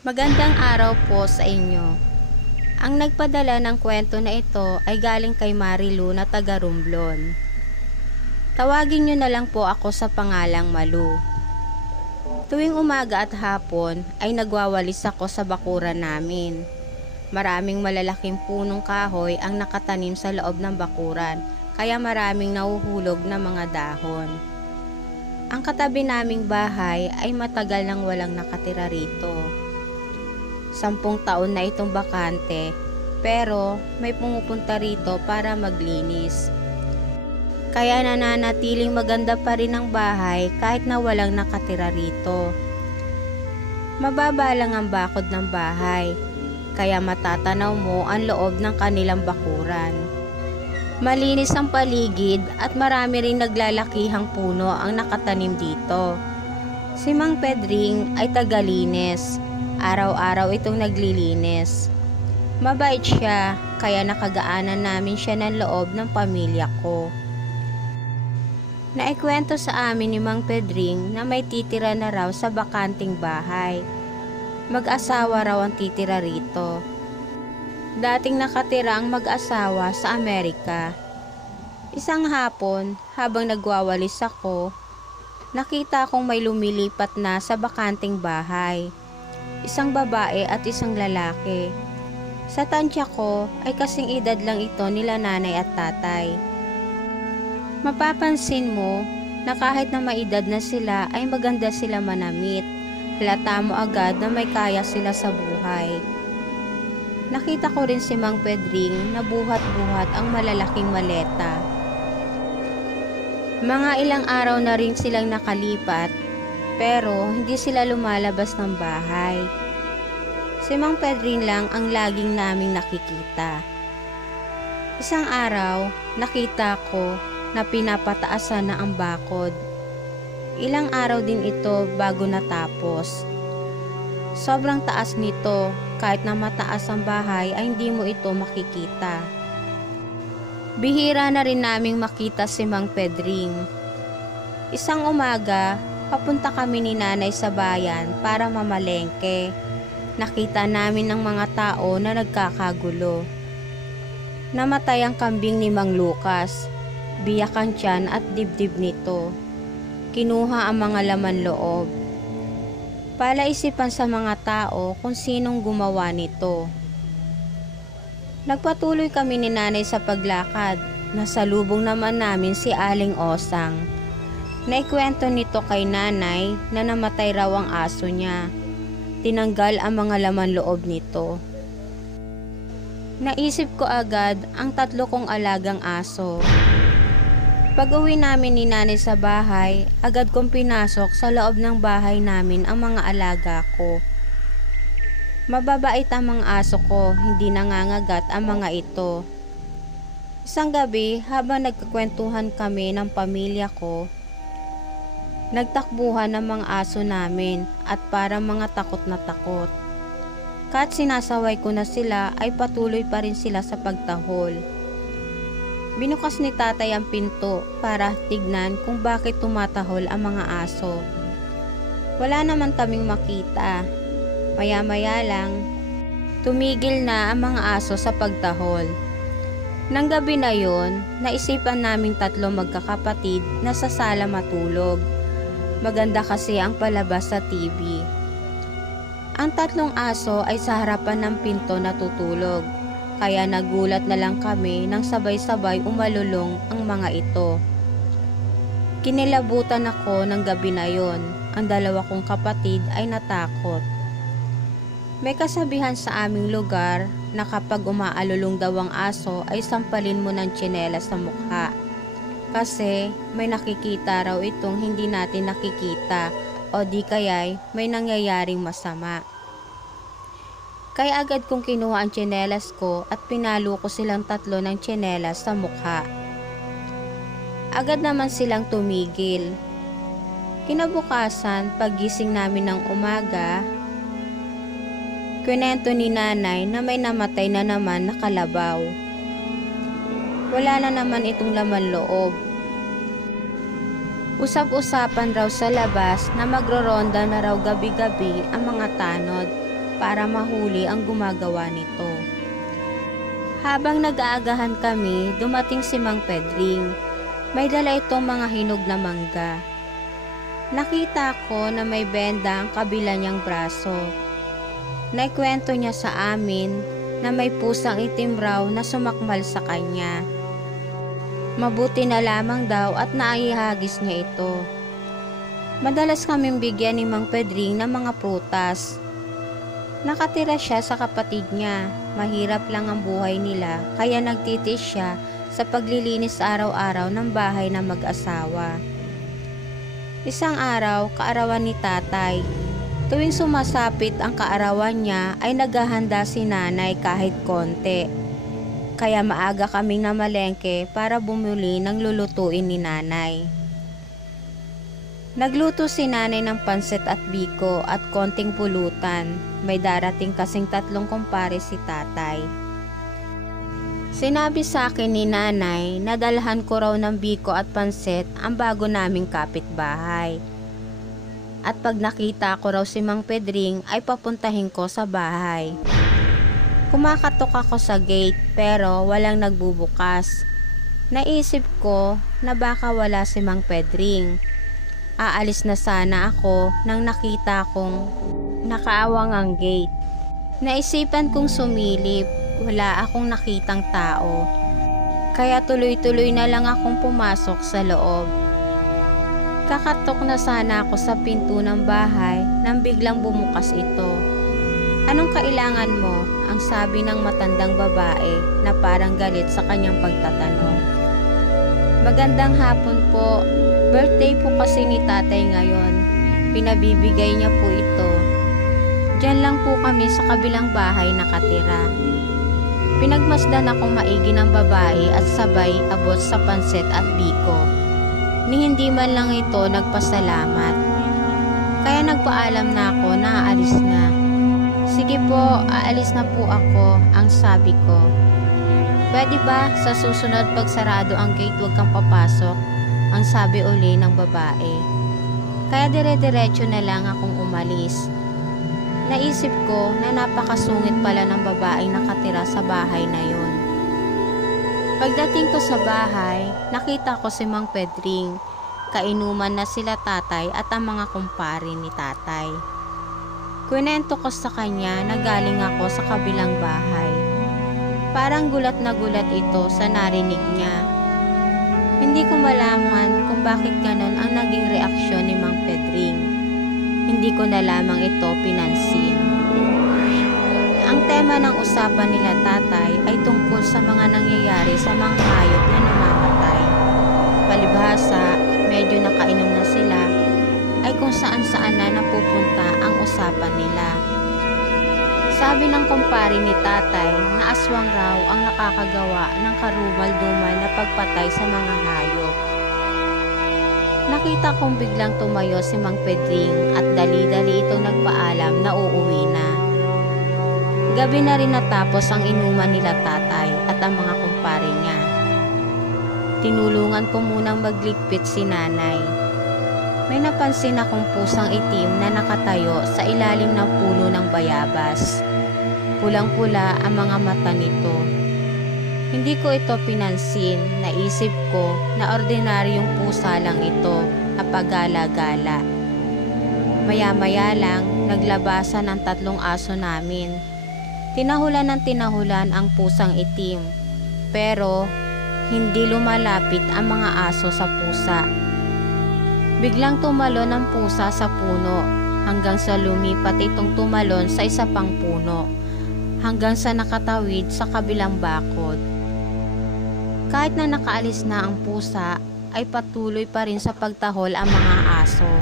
Magandang araw po sa inyo. Ang nagpadala ng kwento na ito ay galing kay Marilu na taga Romblon. Tawagin nyo na lang po ako sa pangalang Malu. Tuwing umaga at hapon ay nagwawalis ako sa bakuran namin. Maraming malalaking punong kahoy ang nakatanim sa loob ng bakuran, kaya maraming nahuhulog na mga dahon. Ang katabi naming bahay ay matagal nang walang nakatira rito. 10 taon na itong bakante, pero may pumupunta rito para maglinis. Kaya nananatiling maganda pa rin ang bahay kahit na walang nakatira rito. Mababa lang ang bakod ng bahay, kaya matatanaw mo ang loob ng kanilang bakuran. Malinis ang paligid at marami ring naglalakihang puno ang nakatanim dito. Si Mang Pedring ay tagalinis. Araw-araw itong naglilinis. Mabait siya, kaya nakagaanan namin siya ng loob ng pamilya ko. Naikwento sa amin ni Mang Pedring na may titira na raw sa bakanting bahay. Mag-asawa raw ang titira rito. Dating nakatira ang mag-asawa sa Amerika. Isang hapon, habang nagwawalis ako, nakita kong may lumilipat na sa bakanting bahay. Isang babae at isang lalaki. Sa tansya ko ay kasing edad lang ito nila nanay at tatay. Mapapansin mo na kahit na maedad na sila ay maganda sila manamit. Halata mo agad na may kaya sila sa buhay. Nakita ko rin si Mang Pedring na buhat-buhat ang malalaking maleta. Mga ilang araw na rin silang nakalipat, pero hindi sila lumalabas ng bahay. Si Mang Pedring lang ang laging naming nakikita. Isang araw, nakita ko na pinapataasan na ang bakod. Ilang araw din ito bago natapos. Sobrang taas nito, kahit na mataas ang bahay ay hindi mo ito makikita. Bihira na rin naming makita si Mang Pedring. Isang umaga, papunta kami ni nanay sa bayan para mamalengke. Nakita namin ang mga tao na nagkakagulo. Namatay ang kambing ni Mang Lucas. Biyak ang tiyan at dibdib nito. Kinuha ang mga laman loob. Palaisipan sa mga tao kung sinong gumawa nito. Nagpatuloy kami ni nanay sa paglakad. Nasalubong naman namin si Aling Osang. Naikwento nito kay nanay na namatay raw ang aso niya. Tinanggal ang mga laman loob nito. Naisip ko agad ang 3 kong alagang aso. Pag-uwi namin ni nanay sa bahay, agad kong pinasok sa loob ng bahay namin ang mga alaga ko. Mababait ang mga aso ko, hindi nangangagat ang mga ito. Isang gabi, habang nagkakwentuhan kami ng pamilya ko, nagtakbuhan ang mga aso namin at parang mga takot na takot. Kahit sinasaway ko na sila ay patuloy pa rin sila sa pagtahol. Binukas ni tatay ang pinto para tignan kung bakit tumatahol ang mga aso. Wala naman kaming makita. Maya-maya lang, tumigil na ang mga aso sa pagtahol. Nang gabi na yon, naisipan naming 3 magkakapatid na sa sala matulog. Maganda kasi ang palabas sa TV. Ang 3 aso ay sa harapan ng pinto natutulog, kaya nagulat na lang kami nang sabay-sabay umalulong ang mga ito. Kinilabutan ako ng gabi na yon. Ang 2 kong kapatid ay natakot. May kasabihan sa aming lugar na kapag umaalulong daw ang aso ay sampalin mo ng tsinelas sa mukha. Kasi may nakikita raw itong hindi natin nakikita o di kaya'y may nangyayaring masama. Kaya agad kong kinuha ang tsinelas ko at pinalo ko silang 3 ng tsinelas sa mukha. Agad naman silang tumigil. Kinabukasan, paggising namin ng umaga, kwento ni nanay na may namatay na naman na kalabaw. Wala na naman itong laman loob. Usap-usapan raw sa labas na magroronda na raw gabi-gabi ang mga tanod para mahuli ang gumagawa nito. Habang nag-aagahan kami, dumating si Mang Pedring. May dala itong mga hinog na mangga. Nakita ko na may benda ang kabila niyang braso. Naikwento niya sa amin na may pusang itim raw na sumakmal sa kanya. Mabuti na lamang daw at naihagis niya ito. Madalas kaming bigyan ni Mang Pedring ng mga prutas. Nakatira siya sa kapatid niya. Mahirap lang ang buhay nila kaya nagtitiis siya sa paglilinis araw-araw ng bahay ng mag-asawa. Isang araw, kaarawan ni tatay. Tuwing sumasapit ang kaarawan niya ay naghahanda si nanay kahit konti. Kaya maaga kaming namalengke para bumili ng lulutuin ni nanay. Nagluto si nanay ng pansit at biko at konting pulutan. May darating kasing 3 kumpare si tatay. Sinabi sa akin ni nanay na dalhan ko raw ng biko at pansit ang bago naming kapitbahay. At pag nakita ko raw si Mang Pedring ay papuntahin ko sa bahay. Kumakatok ako sa gate pero walang nagbubukas. Naisip ko na baka wala si Mang Pedring. Aalis na sana ako nang nakita kong nakaawang ang gate. Naisipan kong sumilip, wala akong nakitang tao. Kaya tuloy-tuloy na lang akong pumasok sa loob. Kakatok na sana ako sa pinto ng bahay nang biglang bumukas ito. "Anong kailangan mo?" ang sabi ng matandang babae na parang galit sa kanyang pagtatanong. "Magandang hapon po. Birthday po kasi ni tatay ngayon. Pinabibigay niya po ito. Diyan lang po kami sa kabilang bahay nakatira." Pinagmasdan akong maigi ng babae at sabay abot sa pansit at biko. Ni hindi man lang ito nagpasalamat. Kaya nagpaalam na ako na aalis na. "Sige po, aalis na po ako," ang sabi ko. "Pwede ba sa susunod pag sarado ang gate huwag kang papasok?" ang sabi uli ng babae. Kaya dire-diretso na lang akong umalis. Naisip ko na napakasungit pala ng babaeng nakatira sa bahay na yun. Pagdating ko sa bahay, nakita ko si Mang Pedring. Kainuman na sila tatay at ang mga kumpare ni tatay. Kwento ko sa kanya na galing ako sa kabilang bahay. Parang gulat na gulat ito sa narinig niya. Hindi ko malaman kung bakit ganon ang naging reaksyon ni Mang Pedring. Hindi ko na lamang ito pinansin. Ang tema ng usapan nila tatay ay tungkol sa mga nangyayari sa mga hayop na namamatay. Palibhasa, medyo nakainom na sila, ay kung saan-saan na napupunta ang usapan nila. Sabi ng kumpare ni tatay na aswang raw ang nakakagawa ng karumal-dumal na pagpatay sa mga hayop. Nakita kong biglang tumayo si Mang Pedring at dali-dali itong nagpaalam na uuwi na. Gabi na rin natapos ang inuman nila tatay at ang mga kumpare niya. Tinulungan ko munang magligpit si nanay. May napansin akong pusang itim na nakatayo sa ilalim ng puno ng bayabas. Pulang-pula ang mga mata nito. Hindi ko ito pinansin, naisip ko na ordinaryong pusa lang ito na pagala-gala. Maya-maya lang, naglabasan ang 3 aso namin. Tinahulan ng tinahulan ang pusang itim, pero hindi lumalapit ang mga aso sa pusa. Biglang tumalon ang pusa sa puno hanggang sa lumipat itong tumalon sa isa pang puno hanggang sa nakatawid sa kabilang bakod. Kahit na nakaalis na ang pusa ay patuloy pa rin sa pagtahol ang mga aso.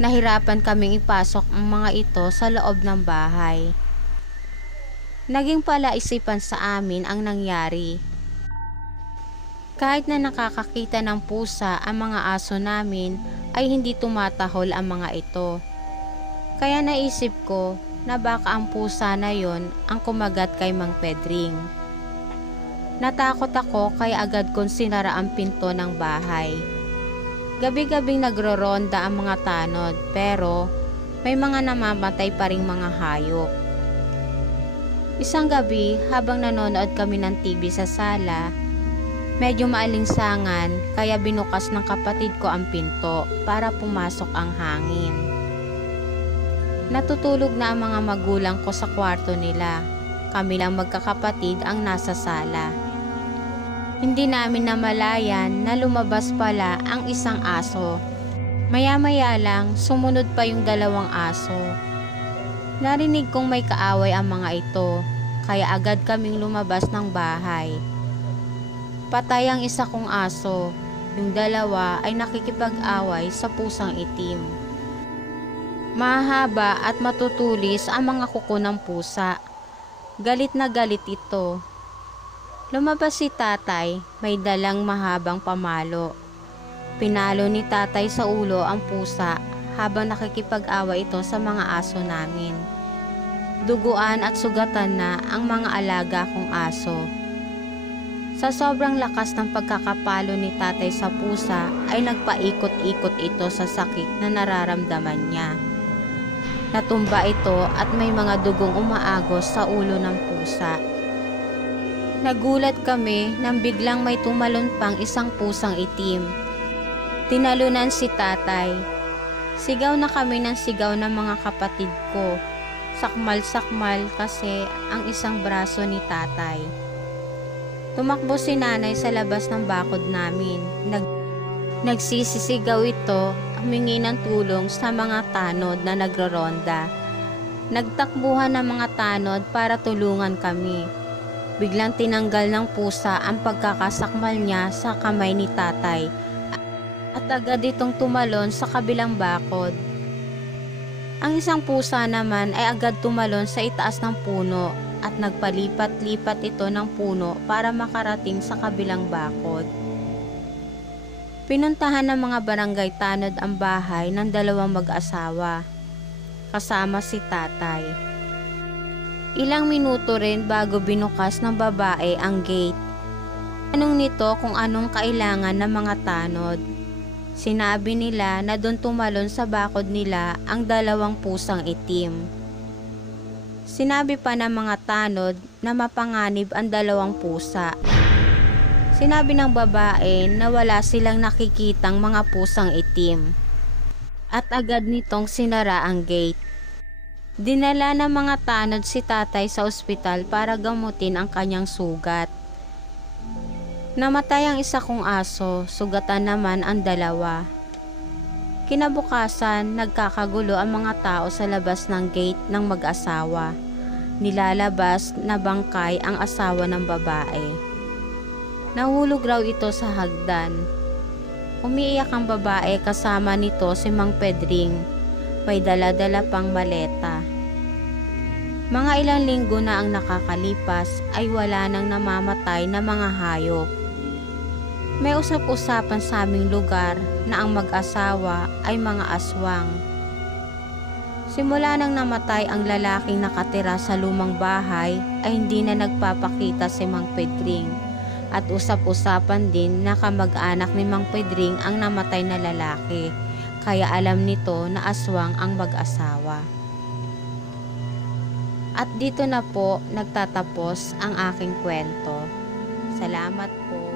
Nahirapan kaming ipasok ang mga ito sa loob ng bahay. Naging palaisipan sa amin ang nangyari. Kahit na nakakakita ng pusa ang mga aso namin ay hindi tumatahol ang mga ito. Kaya naisip ko na baka ang pusa na yon ang kumagat kay Mang Pedring. Natakot ako kaya agad kong sinara ang pinto ng bahay. Gabi-gabing nagroronda ang mga tanod pero may mga namamatay pa ring mga hayop. Isang gabi, habang nanonood kami ng TV sa sala, medyo maalinsangan kaya binukas ng kapatid ko ang pinto para pumasok ang hangin. Natutulog na ang mga magulang ko sa kwarto nila. Kami lang magkakapatid ang nasa sala. Hindi namin namalayan na lumabas pala ang isang aso. Maya-maya lang, sumunod pa yung 2 aso. Narinig kong may kaaway ang mga ito, kaya agad kaming lumabas ng bahay. Patay ang isa kong aso, yung 2 ay nakikipag-away sa pusang itim. Mahaba at matutulis ang mga kuko ng pusa. Galit na galit ito. Lumabas si tatay, may dalang mahabang pamalo. Pinalo ni tatay sa ulo ang pusa habang nakikipag-away ito sa mga aso namin. Duguan at sugatan na ang mga alaga kong aso. Sa sobrang lakas ng pagkakapalo ni tatay sa pusa ay nagpaikot-ikot ito sa sakit na nararamdaman niya. Natumba ito at may mga dugong umaagos sa ulo ng pusa. Nagulat kami nang biglang may tumalon pang isang pusang itim. Tinalunan si tatay. Sigaw na kami ng sigaw ng mga kapatid ko. Sakmal-sakmal kasi ang isang braso ni tatay. Tumakbo si nanay sa labas ng bakod namin. Nagsisisigaw ito, humingi ng tulong sa mga tanod na nagroronda. Nagtakbuhan ng mga tanod para tulungan kami. Biglang tinanggal ng pusa ang pagkakasakmal niya sa kamay ni tatay at agad itong tumalon sa kabilang bakod. Ang isang pusa naman ay agad tumalon sa itaas ng puno at nagpalipat-lipat ito ng puno para makarating sa kabilang bakod. Pinuntahan ng mga barangay tanod ang bahay ng 2 mag-asawa, kasama si tatay. Ilang minuto rin bago binukas ng babae ang gate. Tanong nito kung anong kailangan ng mga tanod. Sinabi nila na doon tumalon sa bakod nila ang 2 pusang itim. Sinabi pa ng mga tanod na mapanganib ang 2 pusa. Sinabi ng babae na wala silang nakikitang mga pusang itim. At agad nitong sinara ang gate. Dinala ng mga tanod si tatay sa ospital para gamutin ang kanyang sugat. Namatay ang isa kong aso, sugatan naman ang 2. Kinabukasan, nagkakagulo ang mga tao sa labas ng gate ng mag-asawa. Nilalabas na bangkay ang asawa ng babae. Nahulog raw ito sa hagdan. Umiiyak ang babae kasama nito si Mang Pedring. May dala-dala pang maleta. Mga ilang linggo na ang nakakalipas ay wala nang namamatay na mga hayop. May usap-usapan sa aming lugar na ang mag-asawa ay mga aswang. Simula nang namatay ang lalaking nakatira sa lumang bahay ay hindi na nagpapakita si Mang Pedring at usap-usapan din na kamag-anak ni Mang Pedring ang namatay na lalaki kaya alam nito na aswang ang mag-asawa. At dito na po nagtatapos ang aking kwento. Salamat po.